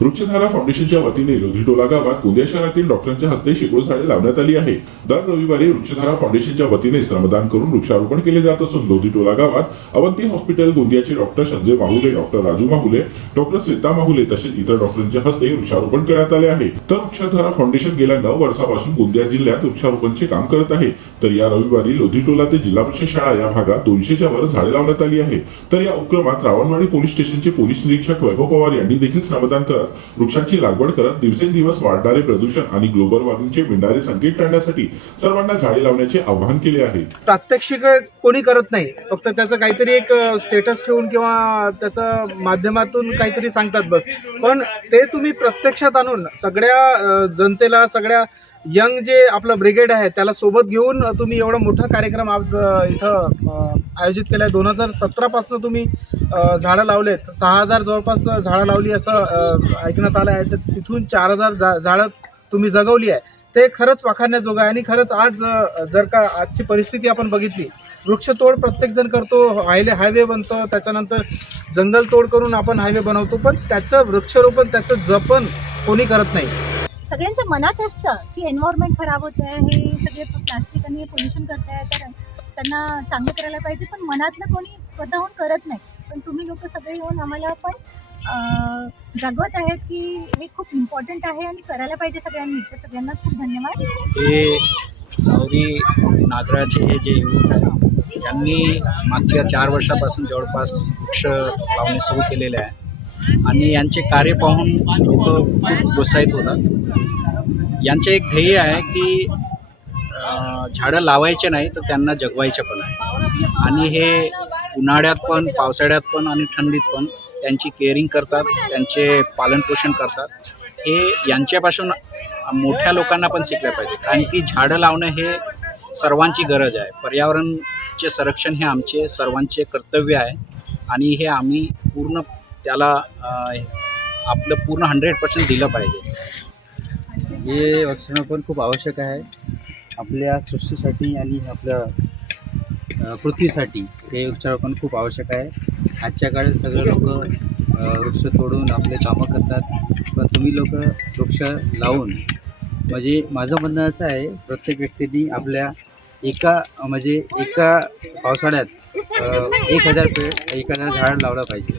वृक्षधारा फाउंडेशनच्या वतीने लोधीटोला गावात गोंदिया शहरातील डॉक्टरांच्या हस्ते शेकडो झाडे लावण्यात आली आहे. दर रविवारी वृक्षधारा फाउंडेशनच्या वतीने श्रमदान करून वृक्षारोपण केले जात असून लोधीटोला गावात Avanti hospital गोंदियाचे doctor Sanjay Mahule doctor Raju Mahule doctor Shweta Mahule तसेच इतर डॉक्टरांच्या हस्ते वृक्षारोपण करण्यात आले आहे. तर वृक्षधारा फाउंडेशन गेल्या नऊ वर्षापासून गोंदिया जिल्ह्यात वृक्षारोपणचे काम करत आहे. तर या रविवारी लोधीटोला ते जिल्हा परिषद शाळा या भागात दोनशेच्या वर झाडे लावण्यात आली आहे. तर या उपक्रमात रावणवाडी पोलीस स्टेशनचे पोलीस निरीक्षक वैभव पवार यांनी देखील श्रमदान करत वृक्षांची लागवड करत दिवसेंदिवस वाढणारे प्रदूषण आणि ग्लोबल वॉर्मिंगचे विंडारे संकेत टाळण्यासाठी सर्वांना झाडे लावण्याचे आवाहन केले आहे. प्रात्यक्षिक कोणी करत नाही फक्त त्याचं काहीतरी एक स्टेटस ठेवून किंवा त्याचं माध्यमातून काहीतरी सांगतात बस. पण ते तुम्ही प्रत्यक्षात आणून सगळ्या जनतेला सगळ्या यंग जे आपलं ब्रिगेड आहे त्याला सोबत घेऊन तुम्ही एवढा मोठा कार्यक्रम आज इथं आयोजित केला आहे दोन हजार सतरापासून तुम्ही झाडं लावलेत. सहा हजार जवळपास झाडं लावली असं ऐकण्यात आलं आहे. तर तिथून चार हजार जा झाडं तुम्ही जगवली आहे. ते खरंच वाखाणण्याजोगं आहे. आणि खरंच आज जर का आजची परिस्थिती आपण बघितली वृक्षतोड प्रत्येकजण करतो. हायले हायवे बनतो. त्याच्यानंतर जंगल तोड करून आपण हायवे बनवतो. पण त्याचं वृक्षारोपण त्याचं जपन कोणी करत नाही. सगळ्यांच्या मनात असतं की एन्व्हायरमेंट खराब होत आहे हे सगळे प्लास्टिक आणि पोल्युशन करत आहे तर त्यांना चांगलं करायला पाहिजे. पण मनातलं कोणी स्वतःहून करत नाही. पण तुम्ही लोक सगळे येऊन आम्हाला पण अं, जागवत आहेत की हे खूप इम्पॉर्टंट आहे आणि करायला पाहिजे सगळ्यांनी. तर सगळ्यांना खूप धन्यवाद. हे सावरी नागराचे हे जे युवक आहे यांनी मागच्या चार वर्षापासून जवळपास वृक्ष लावणे सुरू केलेले आहे. आणि यांचे कार्य पाहून लोक खूप प्रोत्साहित होतात. यांचे एक ध्येय आहे की झाडं लावायचे नाही तर त्यांना जगवायचे पण आहे. आणि हे उन्हाळ्यात पण पावसाळ्यात पण आणि थंडीत पण त्यांची केअरिंग करतात त्यांचे पालनपोषण करतात. हे यांच्यापासून मोठ्या लोकांना पण शिकलं पाहिजे. कारण की झाडं लावणं हे सर्वांची गरज आहे. पर्यावरणचे संरक्षण हे आमचे सर्वांचे कर्तव्य आहे. आणि हे आम्ही पूर्ण त्याला आपलं पूर्ण हंड्रेड पर्सेंट दिलं पाहिजे. हे वृक्षारोपण खूप आवश्यक आहे. आपल्या सृष्टीसाठी आणि आपल्या पृथ्वीसाठी हे वृक्षारोपण खूप आवश्यक आहे. आजच्या काळात सगळे लोक वृक्ष तोडून आपले कामं करतात. पण तुम्ही लोक वृक्ष लावून म्हणजे माझं म्हणणं असं आहे प्रत्येक व्यक्तीने आपल्या एका म्हणजे एका पावसाळ्यात एक हजार पेड एक हजार झाड लावलं पाहिजे.